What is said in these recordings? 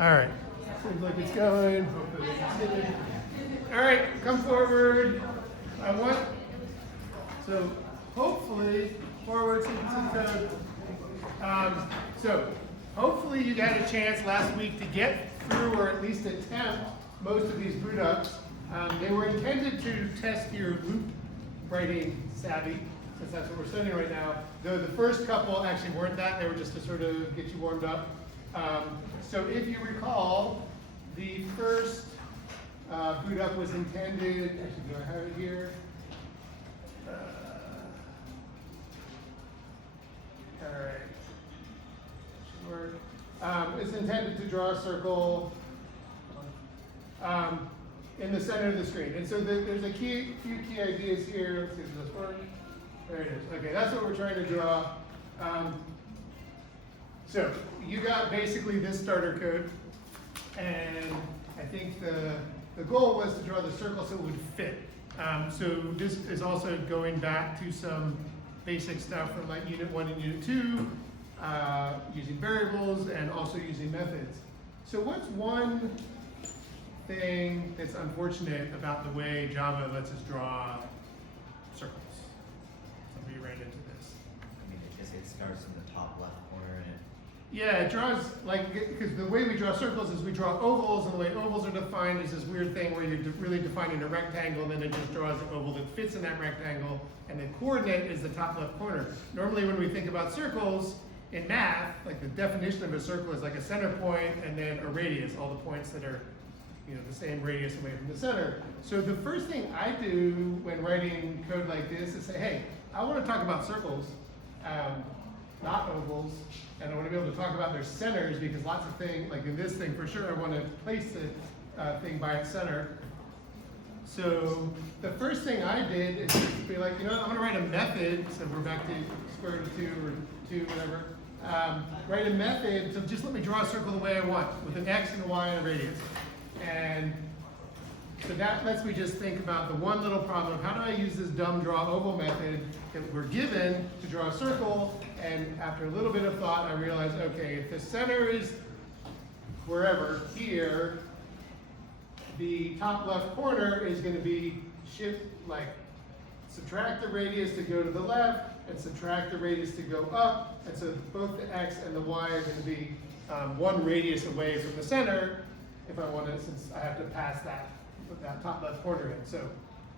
All right. Seems like it's going. Hopefully it's all right, come forward. So hopefully, forward sequencing code. So hopefully you got a chance last week to get through or at least attempt most of these boot ups. They were intended to test your loop writing savvy, since that's what we're studying right now. Though the first couple actually weren't that, they were just to sort of get you warmed up. So if you recall, the first boot up was intended, actually do I have it here? All right, should work. It's intended to draw a circle in the center of the screen. And so there's a few key ideas here. Let's see if this works. There it is. Okay, that's what we're trying to draw. So you got basically this starter code, and I think the goal was to draw the circle so it would fit. So this is also going back to some basic stuff from like Unit 1 and Unit 2, using variables and also using methods. So what's one thing that's unfortunate about the way Java lets us draw circles? Somebody ran into this. I mean, it starts in the top left corner and Yeah, it draws, like, because the way we draw circles is we draw ovals, and the way ovals are defined is this weird thing where you're really defining a rectangle, and then it just draws an oval that fits in that rectangle, and the coordinate is the top left corner. Normally when we think about circles in math, like the definition of a circle is like a center point and then a radius, all the points that are, you know, the same radius away from the center. So the first thing I do when writing code like this is say, hey, I want to talk about circles, not ovals, and I want to be able to talk about their centers, because lots of things, like in this thing for sure, I want to place the thing by its center. So the first thing I did is just be like, you know what, I'm going to write a method, so we're back to square root of 2 or 2, whatever. Write a method to just let me draw a circle the way I want, with an x and a y and a radius. And so that lets me just think about the one little problem of how do I use this dumb draw oval method that we're given to draw a circle, and after a little bit of thought I realized, okay, if the center is wherever, here, the top left corner is going to be shift, like subtract the radius to go to the left and subtract the radius to go up, and so both the x and the y are going to be one radius away from the center if I want to, since I have to pass that top left corner in. So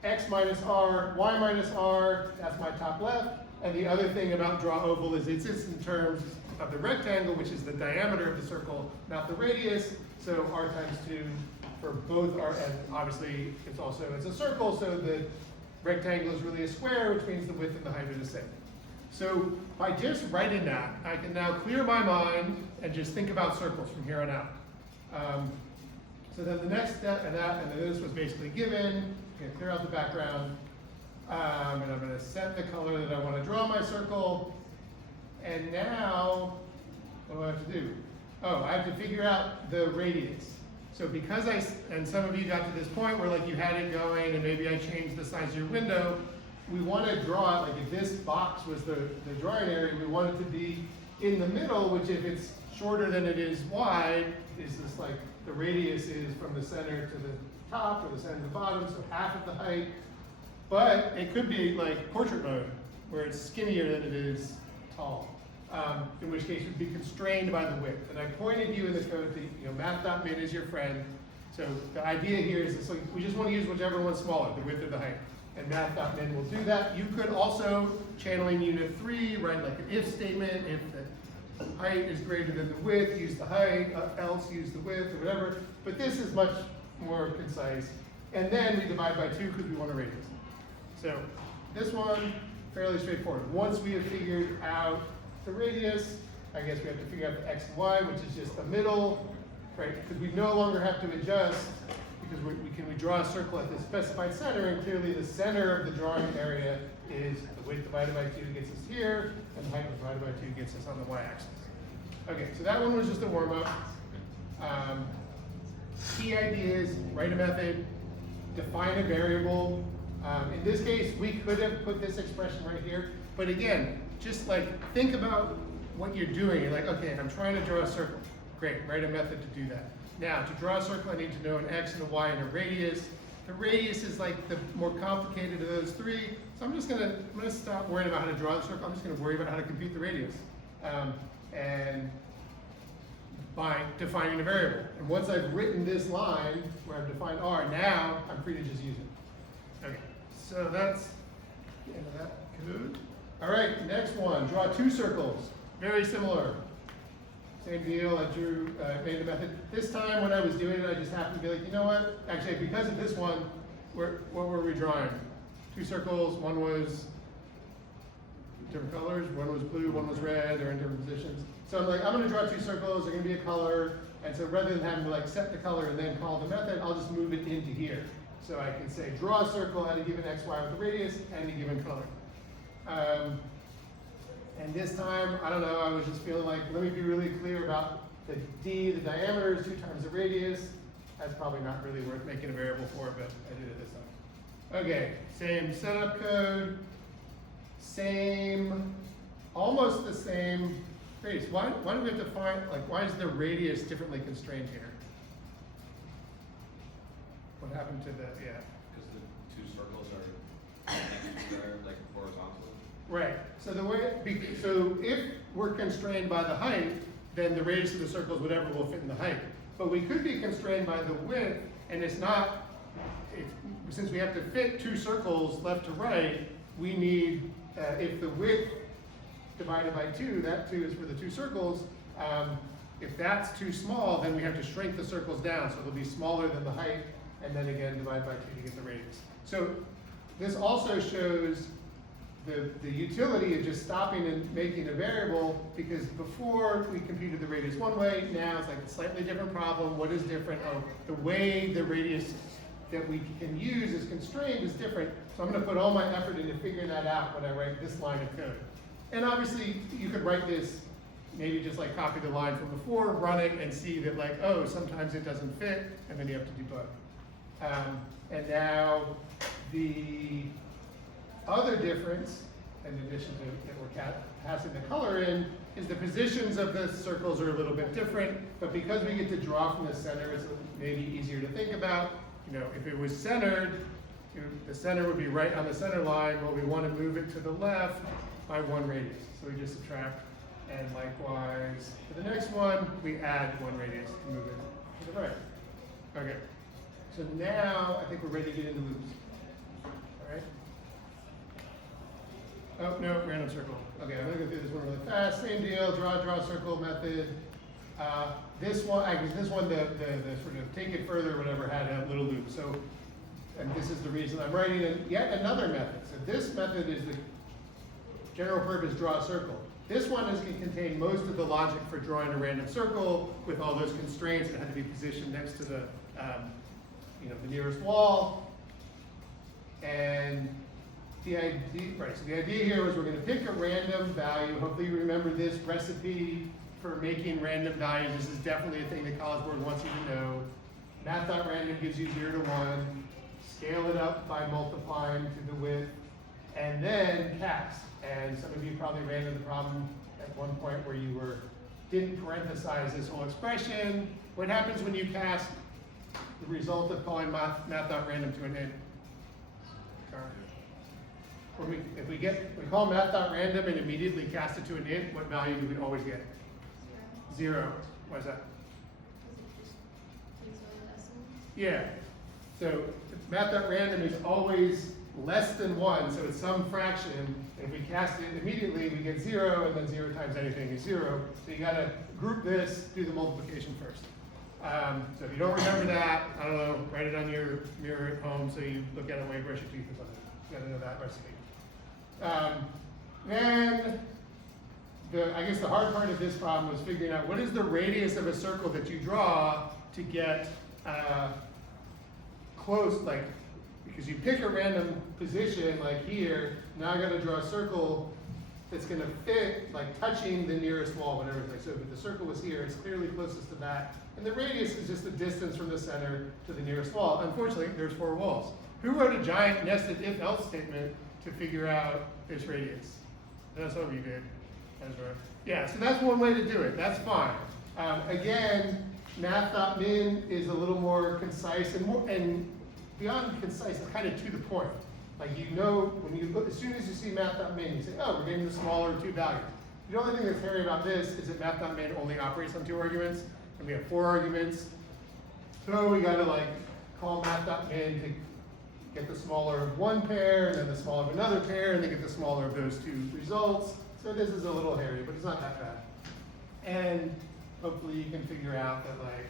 x minus r, y minus r, that's my top left. And the other thing about draw oval is it's in terms of the rectangle, which is the diameter of the circle, not the radius. So r times 2 for both r, and obviously it's a circle, so the rectangle is really a square, which means the width and the height are the same. So by just writing that, I can now clear my mind and just think about circles from here on out. So then the next step, and then this was basically given. I'm going to clear out the background, and I'm going to set the color that I want to draw my circle. And now, what do I have to do? Oh, I have to figure out the radius. So because and some of you got to this point where like you had it going, and maybe I changed the size of your window, we want to draw it, like if this box was the drawing area, we want it to be in the middle, which if it's shorter than it is wide, is this like, the radius is from the center to the top, or the center to the bottom, so half of the height. But it could be like portrait mode, where it's skinnier than it is tall, in which case it would be constrained by the width. And I pointed you in the code to, you know, math.min is your friend. So the idea here is it's like, we just want to use whichever one's smaller, the width or the height. And math.min will do that. You could also, channeling Unit 3, write like an if statement. If the height is greater than the width, use the height, else use the width, or whatever. But this is much more concise. And then we divide by 2 because we want a radius. So this one, fairly straightforward. Once we have figured out the radius, I guess we have to figure out the x and y, which is just the middle, right? Because we no longer have to adjust, because we draw a circle at the specified center, and clearly the center of the drawing area is the width divided by 2 gets us here, and the height divided by 2 gets us on the y-axis. Okay, so that one was just a warm-up. Key ideas: write a method, define a variable. In this case, we could have put this expression right here, but again, just like think about what you're doing. You're like, okay, I'm trying to draw a circle. Great, write a method to do that. Now, to draw a circle, I need to know an x and a y and a radius. The radius is like the more complicated of those three. So I'm gonna stop worrying about how to draw the circle. I'm just gonna worry about how to compute the radius. And by defining a variable. And once I've written this line where I've defined r, now I'm free to just use it. Okay, so that's the end of that code. All right, next one, draw two circles. Very similar. Same deal, I made the method. This time when I was doing it, I just happened to be like, you know what? Actually, because of this one, what were we drawing? Two circles, one was different colors, one was blue, one was red, they're in different positions. So I'm like, I'm gonna draw two circles, they're gonna be a color, and so rather than having to like set the color and then call the method, I'll just move it into here. So I can say, draw a circle at a given x, y with a radius and a given color. And this time, I don't know, I was just feeling like, let me be really clear about the d, the diameter is 2 times the radius. That's probably not really worth making a variable for, but I did it this time. Okay, same setup code, same, almost the same radius. Why do we have to find, like, why is the radius differently constrained here? What happened to the, yeah? Because the two circles are next to each other, like horizontally. Right. So so if we're constrained by the height, then the radius of the circles, whatever, will fit in the height. But we could be constrained by the width, and it's not. Since we have to fit two circles left to right, we need if the width divided by 2, that 2 is for the two circles. If that's too small, then we have to shrink the circles down, so they'll be smaller than the height, and then again divide by 2 to get the radius. So this also shows the utility of just stopping and making a variable, because before we computed the radius one way, now it's like a slightly different problem. What is different? Oh, the way the radius that we can use is constrained is different. So I'm going to put all my effort into figuring that out when I write this line of code. And obviously, you could write this, maybe just like copy the line from before, run it, and see that like, oh, sometimes it doesn't fit, and then you have to debug. And now the other difference, in addition to that we're passing the color in, is the positions of the circles are a little bit different, but because we get to draw from the center, it's maybe easier to think about. You know, if it was centered, the center would be right on the center line. Well, we want to move it to the left by 1 radius. So we just subtract, and likewise for the next one, we add 1 radius to move it to the right. Okay, so now I think we're ready to get into loops. All right. Oh, no, random circle. Okay, I'm gonna go through this one really fast. Same deal, draw circle method. This one, the sort of take it further, whatever, had a little loop. So, and this is the reason I'm writing yet another method. So this method is the general purpose draw a circle. This one can contain most of the logic for drawing a random circle with all those constraints. It had to be positioned next to the, the nearest wall. And the idea here was we're going to pick a random value. Hopefully you remember this recipe for making random values. This is definitely a thing the College Board wants you to know. Math.random gives you 0 to 1. Scale it up by multiplying to the width, and then cast. And some of you probably ran into the problem at one point where you didn't parenthesize this whole expression. What happens when you cast the result of calling math.random to an int? If we call math.random and immediately cast it to an int, what value do we always get? 0. Why is that? Yeah. So math.random is always less than 1, so it's some fraction. And if we cast it immediately, we get 0, and then 0 times anything is 0. So you got to group this, do the multiplication first. So if you don't remember that, I don't know, write it on your mirror at home so you look at it when you brush your teeth or something. You got to know that recipe. Then, I guess the hard part of this problem was figuring out what is the radius of a circle that you draw to get close, like, because you pick a random position, like here, now I got to draw a circle that's going to fit, like touching the nearest wall, whatever it's like. So if the circle was here, it's clearly closest to that. And the radius is just the distance from the center to the nearest wall. Unfortunately, there's 4 walls. Who wrote a giant nested if-else statement to figure out this radius? That's what we did. That's right. Yeah, so that's one way to do it. That's fine. Again, math.min is a little more concise and beyond concise, it's kind of to the point. Like you know, when you look, as soon as you see math.min, you say, oh, we're getting the smaller two values. The only thing that's hairy about this is that math.min only operates on 2 arguments, and we have 4 arguments. So we gotta like call math.min to get the smaller of one pair, and then the smaller of another pair, and then get the smaller of those 2 results. So this is a little hairy, but it's not that bad. And hopefully you can figure out that like,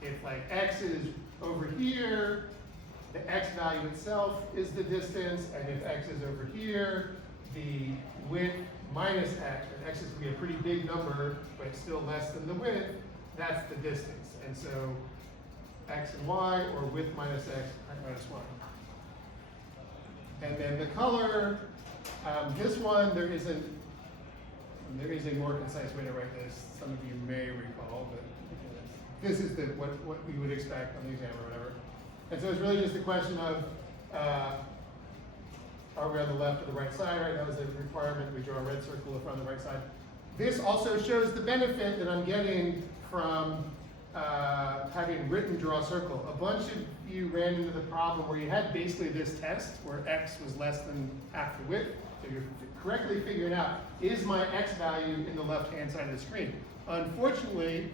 if like x is over here, the x value itself is the distance, and if x is over here, the width minus x, and x is going to be a pretty big number, but still less than the width, that's the distance. And so x and y, or width minus x, minus y. And then the color, this one, there is a more concise way to write this. Some of you may recall, but this is what we would expect on the exam or whatever. And so it's really just a question of, are we on the left or the right side, right? That was a requirement. We draw a red circle if we're on the right side. This also shows the benefit that I'm getting from having written draw circle. A bunch of you ran into the problem where you had basically this test where x was less than half the width. So you're correctly figuring out, is my x value in the left-hand side of the screen? Unfortunately,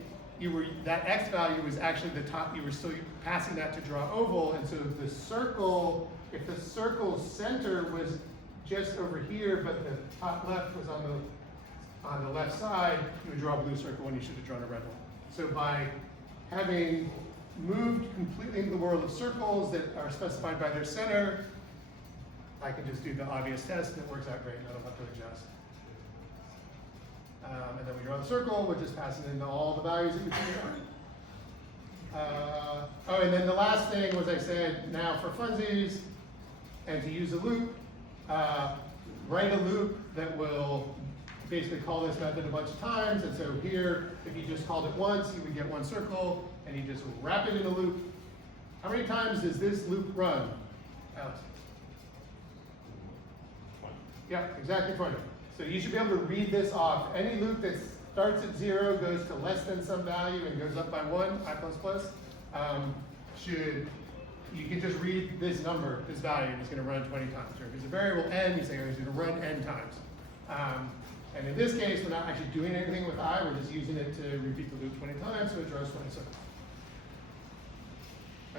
that x value was actually the top, you were still passing that to draw oval, and so the circle, if the circle center was just over here, but the top left was on the left side, you would draw a blue circle when you should have drawn a red one. So by having moved completely into the world of circles that are specified by their center, I can just do the obvious test and it works out great and I don't have to adjust. And then we draw the circle, we're just passing in all the values that we figured out. Oh, and then the last thing was I said, now for funsies, and to use a loop, write a loop that will basically call this method a bunch of times. And so here, if you just called it once, you would get 1 circle, and you just wrap it in a loop. How many times does this loop run, Alex? 20. Yeah, exactly 20. So you should be able to read this off. Any loop that starts at 0, goes to less than some value, and goes up by 1, I++, you can just read this number, this value, and it's going to run 20 times. Or if it's a variable n, you say it's going to run n times. And in this case, we're not actually doing anything with I, we're just using it to repeat the loop 20 times, so it draws 20 circles.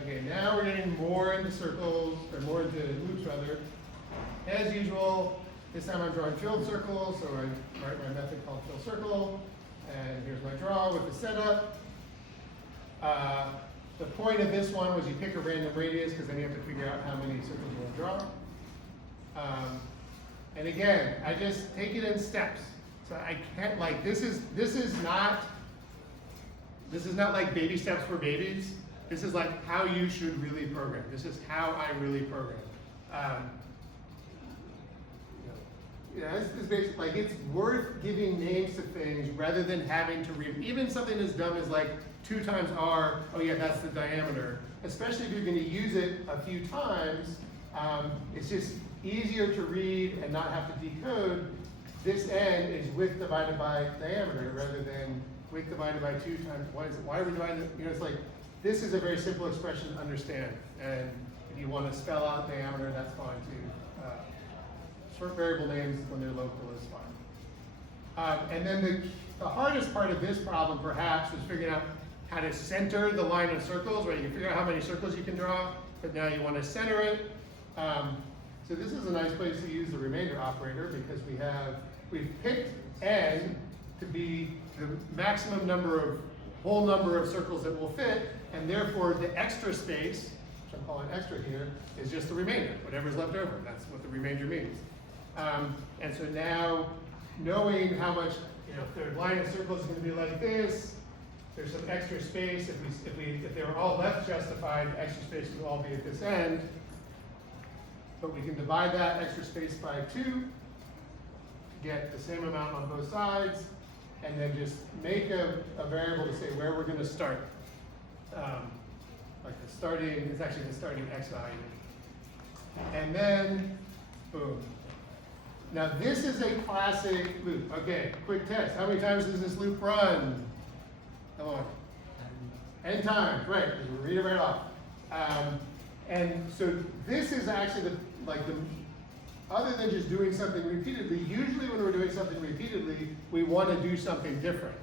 Okay, now we're getting more into circles, or more into loops rather. As usual, this time I'm drawing filled circles, so I write my method called fill circle, and here's my draw with the setup. The point of this one was you pick a random radius, because then you have to figure out how many circles you want to draw. And again, I just take it in steps. So I can't, like, this is not like baby steps for babies. This is like how you should really program. This is how I really program. This is basically, like, it's worth giving names to things rather than having to read. Even something as dumb as like 2 times r, oh yeah, that's the diameter. Especially if you're going to use it a few times, it's just easier to read and not have to decode. This n is width divided by diameter rather than width divided by 2 times, why are we dividing it? It's like, this is a very simple expression to understand. And if you want to spell out diameter, that's fine too. Short variable names when they're local is fine. And then the hardest part of this problem perhaps was figuring out how to center the line of circles, right? You can figure out how many circles you can draw, but now you want to center it. So this is a nice place to use the remainder operator because we've picked n to be the maximum whole number of circles that will fit, and therefore the extra space, which I'm calling extra here, is just the remainder, whatever's left over. That's what the remainder means. And so now, knowing how much, if their line of circles is going to be like this, there's some extra space. If they were all left justified, extra space would all be at this end. But we can divide that extra space by 2 to get the same amount on both sides, and then just make a variable to say where we're going to start. Like the starting, it's actually the starting x value. And then, boom. Now this is a classic loop. Okay, quick test. How many times does this loop run? Come on. N times, right, because we read it right off. And so this is actually other than just doing something repeatedly, usually when we're doing something repeatedly, we want to do something different.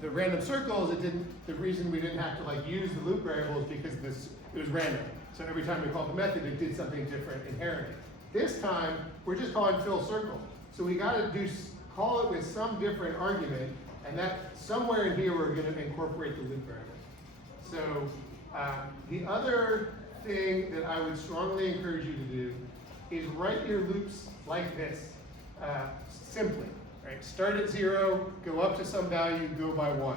The random circles, the reason we didn't have to like use the loop variable is because it was random. So every time we called the method, it did something different inherently. This time, we're just calling fill circle. So we got to call it with some different argument, and that somewhere in here we're going to incorporate the loop variable. So the other thing that I would strongly encourage you to do is write your loops like this, simply. Right? Start at 0, go up to some value, go by 1.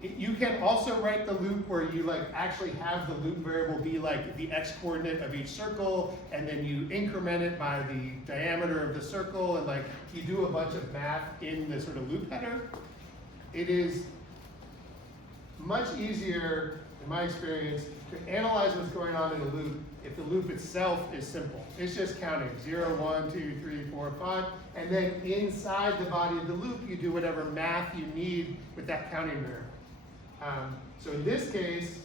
You can also write the loop where you like actually have the loop variable be like the x coordinate of each circle, and then you increment it by the diameter of the circle, and like you do a bunch of math in the sort of loop header. It is much easier, in my experience, to analyze what's going on in a loop if the loop itself is simple. It's just counting 0, 1, 2, 3, 4, 5, and then inside the body of the loop, you do whatever math you need with that counting variable. So in this case,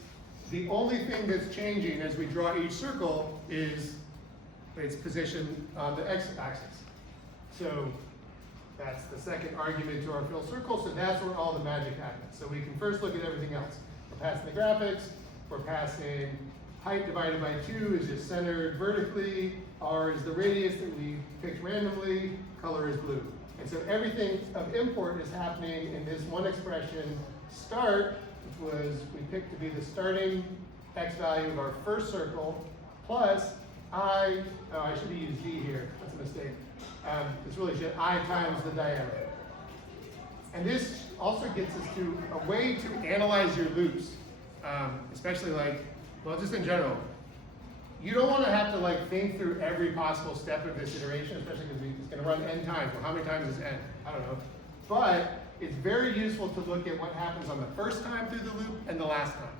the only thing that's changing as we draw each circle is its position on the x-axis. So that's the second argument to our fill circle, so that's where all the magic happens. So we can first look at everything else. We're passing the graphics, we're passing height divided by 2 is just centered vertically, r is the radius that we picked randomly, color is blue. And so everything of import is happening in this one expression, start, which we picked to be the starting x value of our first circle, plus I should have used d here, that's a mistake. It's really just I times the diameter. And this also gets us to a way to analyze your loops, especially just in general. You don't want to have to like think through every possible step of this iteration, especially because it's going to run n times. Well, how many times is n? I don't know. But it's very useful to look at what happens on the first time through the loop and the last time.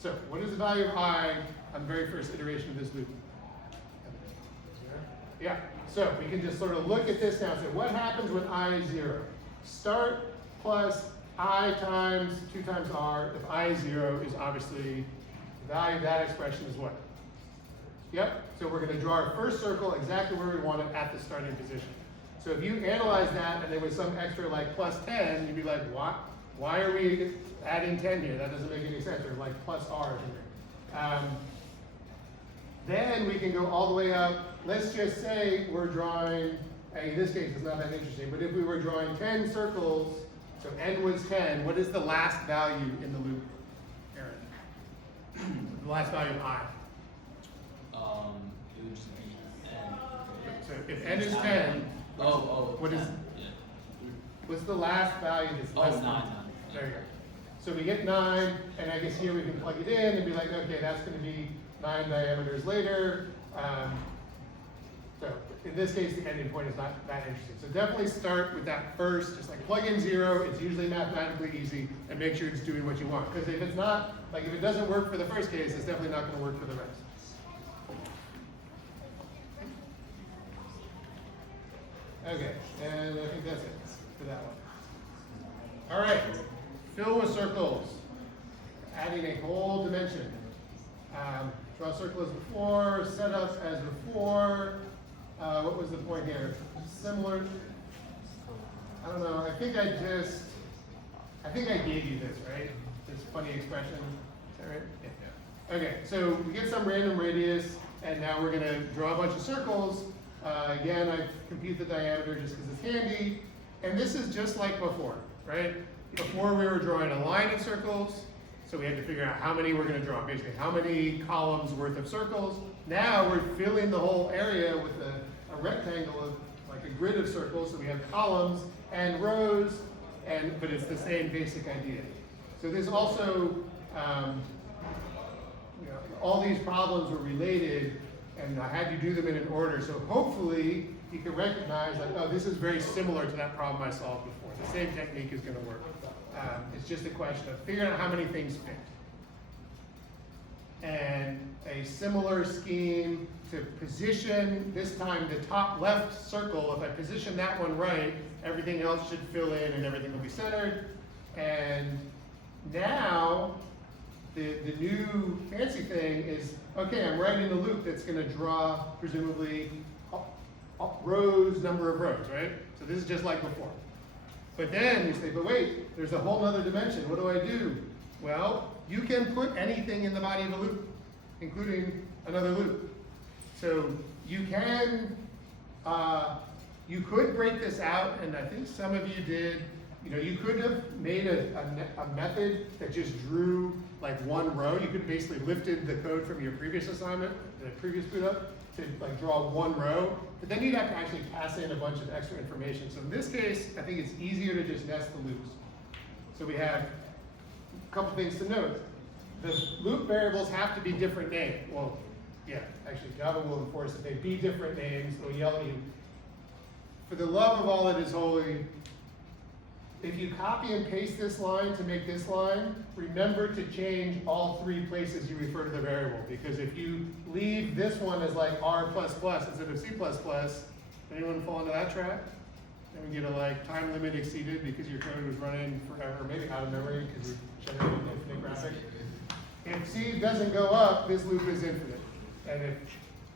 So what is the value of I on the very first iteration of this loop? Yeah, so we can just sort of look at this now and say, what happens when I is 0? Start plus I times 2 times r. If I is 0 is obviously the value of that expression is what? Yep, so we're going to draw our first circle exactly where we want it at the starting position. So if you analyze that and there was some extra like plus 10, you'd be like, what? Why are we adding 10 here? That doesn't make any sense. Or like plus r or something. Then we can go all the way up. Let's just say we're drawing, in this case it's not that interesting, but if we were drawing 10 circles, so n was 10, what is the last value in the loop, Aaron? The last value of I. It would just be n. So if n is 10, what is, what's the last value that's less than 9. There you go. So we get 9, and I guess here we can plug it in and be like, okay, that's going to be 9 diameters later. So in this case, the ending point is not that interesting. So definitely start with that first, just like plug in 0, it's usually mathematically easy, and make sure it's doing what you want. Because if it's not, like if it doesn't work for the first case, it's definitely not going to work for the rest. Okay, and I think that's it for that one. All right, fill with circles. Adding a whole dimension. Draw a circle as before, setups as before. What was the point here? Similar. I don't know. I think I gave you this, right? This funny expression. Is that right? Yeah. Okay, so we get some random radius, and now we're going to draw a bunch of circles. Again, I compute the diameter just because it's handy. And this is just like before, right? Before we were drawing a line in circles, so we had to figure out how many we're going to draw, basically how many columns worth of circles. Now we're filling the whole area with a rectangle of like a grid of circles, so we have columns and rows, but it's the same basic idea. So this also, all these problems were related, and I had you do them in an order, so hopefully you can recognize that, oh, this is very similar to that problem I solved before. The same technique is going to work. It's just a question of figuring out how many things fit. And a similar scheme to position, this time the top left circle, if I position that one right, everything else should fill in and everything will be centered. And now, the new fancy thing is, okay, I'm writing a loop that's gonna draw, presumably, up rows, number of rows, right? So this is just like before. But then you say, but wait, there's a whole other dimension. What do I do? Well, you can put anything in the body of a loop, including another loop. So you can, you could break this out, and I think some of you did. You know, you could have made a method that just drew like one row. You could basically lifted the code from your previous assignment, the previous boot up, to like draw one row. But then you'd have to actually pass in a bunch of extra information. So in this case, I think it's easier to just nest the loops. So we have a couple things to note. The loop variables have to be different names. Well, yeah, actually Java will enforce that they be different names. It'll yell at you. For the love of all that is holy, if you copy and paste this line to make this line, remember to change all three places you refer to the variable. Because if you leave this one as like R++ instead of C++, anyone fall into that trap? And we get a like time limit exceeded because your code was running forever, maybe out of memory because you're generating infinite graphic. If C doesn't go up, this loop is infinite. And if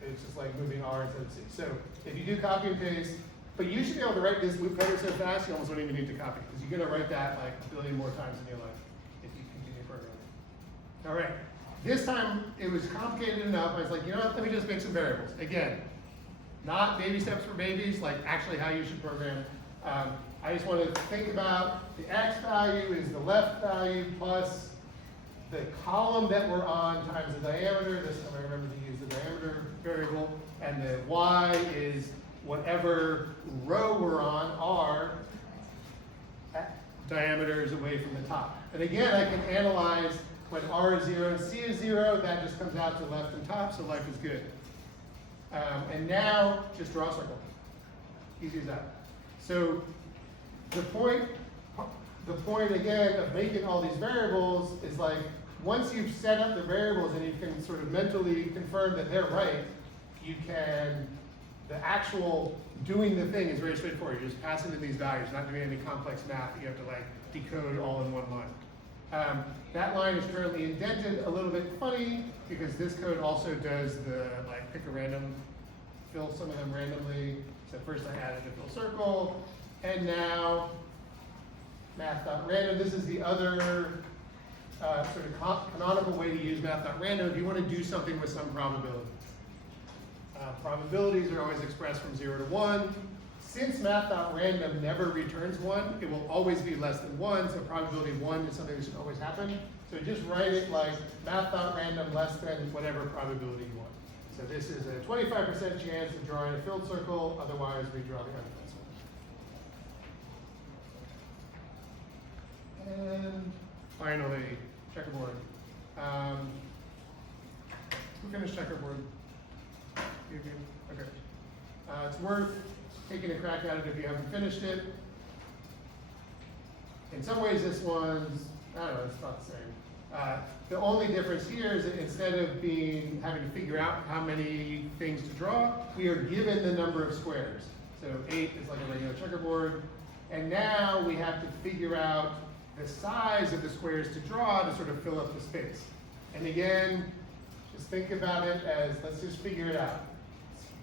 it's just like moving R instead of C. So if you do copy and paste, but you should be able to write this loop header so fast you almost don't even need to copy, because you're going to write that like a billion more times in your life if you continue programming. All right, this time it was complicated enough. I was like, you know what, let me just make some variables. Again, not baby steps for babies, like actually how you should program. I just want to think about the x value is the left value plus the column that we're on times the diameter. This time I remember to use the diameter variable. And the y is whatever row we're on, R, diameter is away from the top. And again, I can analyze when R is 0 and C is 0, that just comes out to left and top, so life is good. And now, just draw a circle. Easy as that. So the point again of making all these variables is like, once you've set up the variables and you can sort of mentally confirm that they're right, you can, the actual doing the thing is very straightforward. You're just passing in these values, not doing any complex math that you have to like decode all in one line. That line is currently indented a little bit funny because this code also does the like pick a random, fill some of them randomly. So first I added a fill circle, and now math.random. This is the other sort of canonical way to use math.random if you want to do something with some probability. Probabilities are always expressed from 0 to 1. Since math.random never returns 1, it will always be less than 1, so probability 1 is something that should always happen. So just write it like math.random less than whatever probability you want. So this is a 25% chance of drawing a filled circle, otherwise we draw the unfilled circle. And finally, checkerboard. Who finished checkerboard? Okay. It's worth taking a crack at it if you haven't finished it. In some ways this one's, I don't know, it's not the same. The only difference here is that instead of having to figure out how many things to draw, we are given the number of squares. So 8 is like a regular checkerboard. And now we have to figure out the size of the squares to draw to sort of fill up the space. And again, just think about it as, let's just figure it out.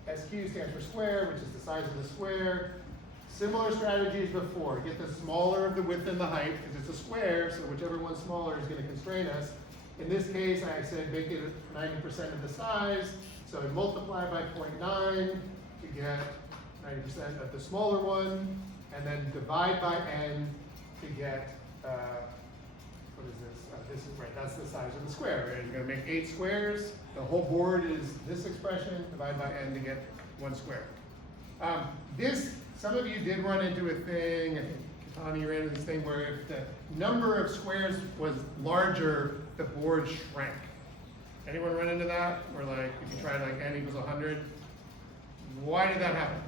SQ stands for square, which is the size of the square. Similar strategy as before. Get the smaller of the width and the height, because it's a square, so whichever one's smaller is going to constrain us. In this case, I said make it 90% of the size, so I multiply by 0.9 to get 90% of the smaller one, and then divide by n to get, what is this? This is right, that's the size of the square. Right? You're going to make 8 squares. The whole board is this expression, divide by n to get 1 square. Some of you did run into a thing, I think Katani ran into this thing where if the number of squares was larger, the board shrank. Anyone run into that? Where like, if you tried like n equals 100, why did that happen?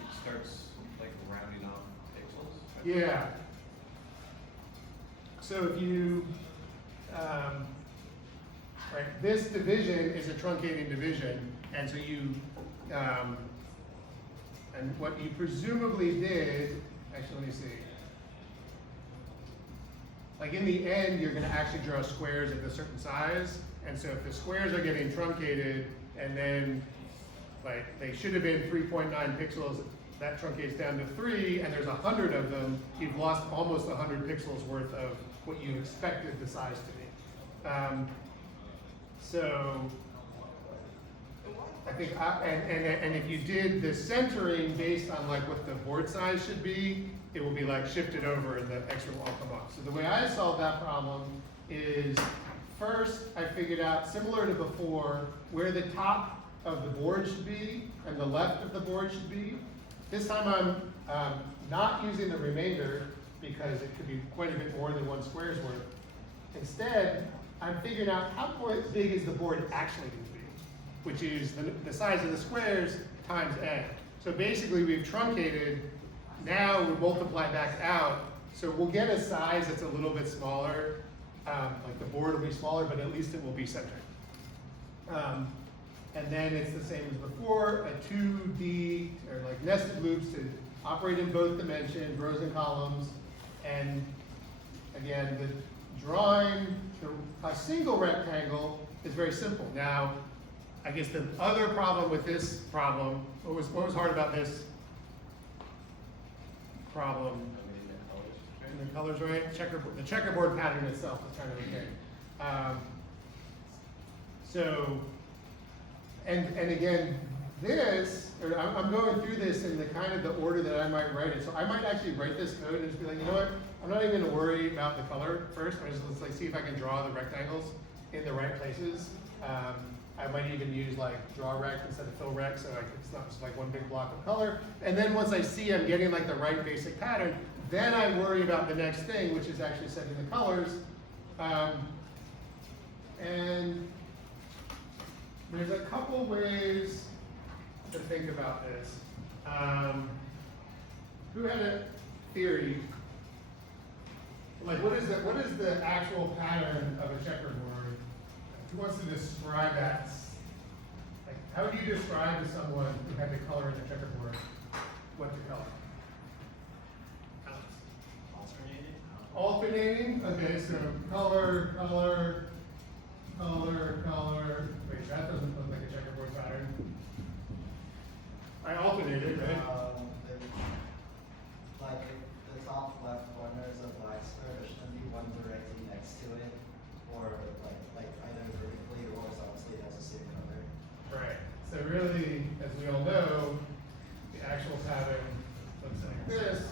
It starts like rounding off pixels. Yeah. So if you, right, this division is a truncating division, and so you, and what you presumably did, actually let me see, like in the end, you're gonna actually draw squares at a certain size. And so if the squares are getting truncated and then like they should have been 3.9 pixels, that truncates down to 3 and there's 100 of them, you've lost almost 100 pixels worth of what you expected the size to be. So I think, and if you did the centering based on like what the board size should be, it will be like shifted over and the extra will all come off. So the way I solved that problem is first I figured out, similar to before, where the top of the board should be and the left of the board should be. This time I'm not using the remainder because it could be quite a bit more than 1 square's worth. Instead, I'm figuring out how big is the board actually going to be, which is the size of the squares times n. So basically we've truncated, now we multiply back out, so we'll get a size that's a little bit smaller, like the board will be smaller, but at least it will be centered. And then it's the same as before, a 2D, or like nested loops to operate in both dimensions, rows and columns. And again, the drawing a single rectangle is very simple. Now, I guess the other problem with this problem, what was hard about this problem? The colors, right? The checkerboard pattern itself is kind of okay. So, and again, this, or I'm going through this in the kind of the order that I might write it. So I might actually write this code and just be like, you know what? I'm not even gonna worry about the color first. Let's like see if I can draw the rectangles in the right places. I might even use like draw rect instead of fill rect, so it's not just like one big block of color. And then once I see I'm getting like the right basic pattern, then I worry about the next thing, which is actually setting the colors. And there's a couple ways to think about this. Who had a theory? Like, what is the actual pattern of a checkerboard? Who wants to describe that? Like, how would you describe to someone who had the color in the checkerboard what the color? Alternating? Okay, so color, color, color, color. Wait, that doesn't look like a checkerboard pattern. I alternated, right? Like the top left corner is a black square, there shouldn't be one directly next to it, or like either vertically or horizontally has the same color. Right. So really, as we all know, the actual pattern looks like this.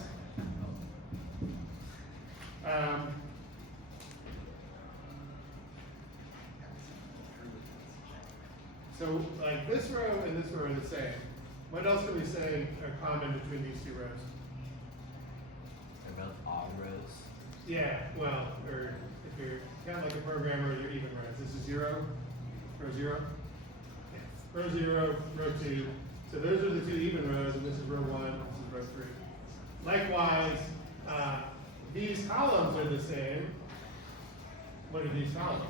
So like this row and this row are the same. What else can we say are common between these two rows? They're both odd rows. Yeah, well, or if you're kind of like a programmer, you're even rows. This is 0, row 0. Yeah. Row 0, row 2. So those are the two even rows, and this is row 1, this is row 3. Likewise, these columns are the same. What are these columns?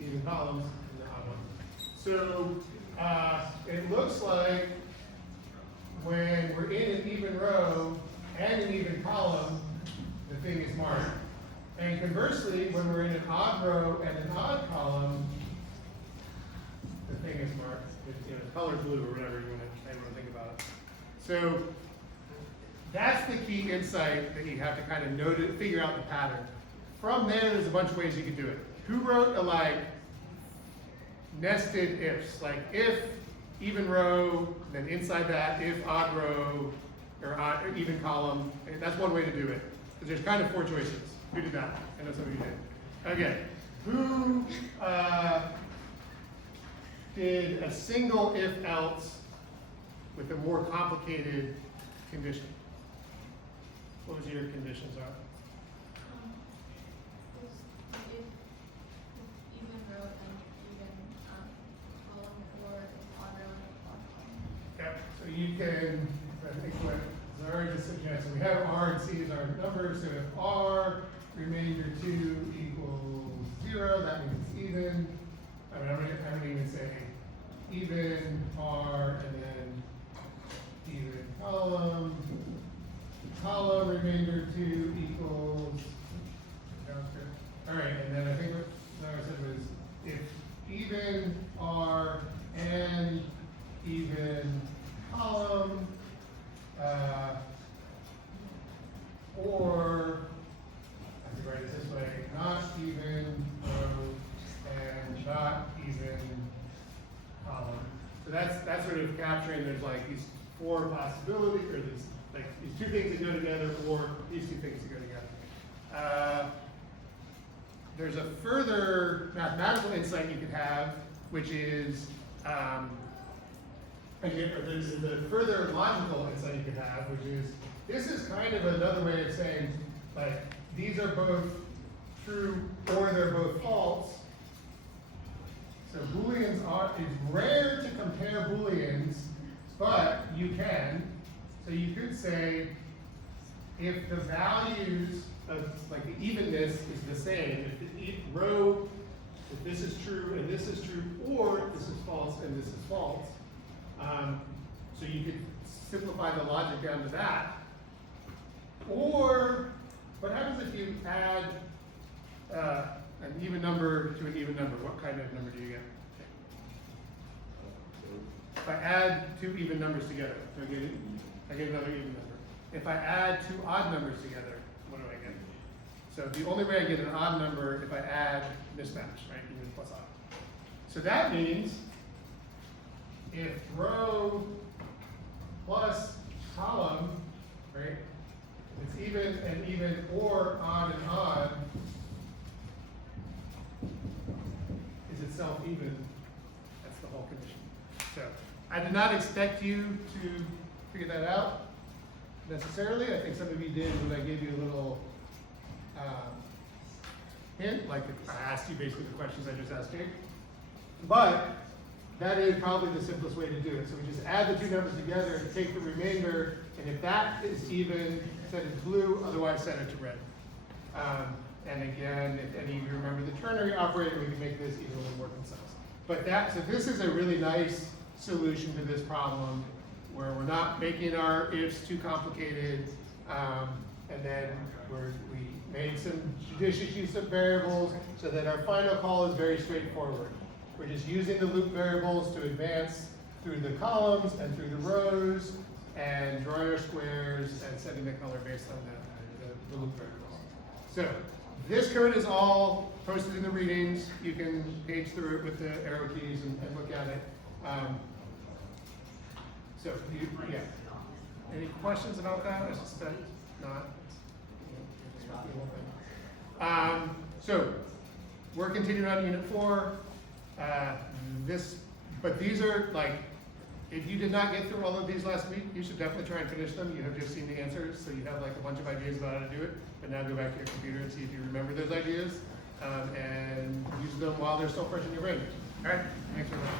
Even columns and the odd ones. So it looks like when we're in an even row and an even column, the thing is marked. And conversely, when we're in an odd row and an odd column, the thing is marked. The color blue or whatever you want to think about it. So that's the key insight that you have to kind of know to figure out the pattern. From there, there's a bunch of ways you can do it. Who wrote a like nested ifs? Like if even row, then inside that if odd row or odd or even column. And that's one way to do it. Because there's kind of 4 choices. Who did that? I know some of you did. Okay. Who did a single if else with a more complicated condition? What was your conditions are? Even row and even column, or odd row and odd column. Yep. So you can, I think what Zara just suggested, we have R and C as our numbers. So if R remainder 2 equals 0, that means it's even. I mean, I'm gonna even say even R and then even column. Column remainder 2 equals there's like these four possibilities, or these, like, these two things that go together, or these two things that go together. There's a further mathematical insight you could have, which is, again, or there's the further logical insight you could have, which is, this is kind of another way of saying, like, these are both true or they're both false. So Booleans it's rare to compare Booleans, but you can. So you could say, if the values of, like, the evenness is the same, if the row, if this is true and this is true, or this is false and this is false, so you could simplify the logic down to that. Or, what happens if you add an even number to an even number? What kind of number do you get? If I add two even numbers together, so I get another even number. If I add two odd numbers together, what do I get? So the only way I get an odd number if I add mismatch, right? Even plus odd. So that means if row plus column, right? It's even and even, or odd and odd, is itself even. That's the whole condition. So I did not expect you to figure that out necessarily. I think some of you did when I gave you a little hint, like I asked you basically the questions I just asked you. But that is probably the simplest way to do it. So we just add the two numbers together and take the remainder, and if that is even, set it to blue, otherwise set it to red. And again, if any of you remember the ternary operator, we can make this even a little more concise. But so this is a really nice solution to this problem, where we're not making our ifs too complicated, and then we made some judicious use of variables so that our final call is very straightforward. We're just using the loop variables to advance through the columns and through the rows, and drawing our squares and setting the color based on the loop variables. So this code is all posted in the readings. You can page through it with the arrow keys and look at it. Yeah. Any questions about that? I suspect not. So we're continuing on Unit 4. But these are like, if you did not get through all of these last week, you should definitely try and finish them. You have just seen the answers, so you have like a bunch of ideas about how to do it. But now go back to your computer and see if you remember those ideas, and use them while they're still fresh in your brain. All right, thanks very much.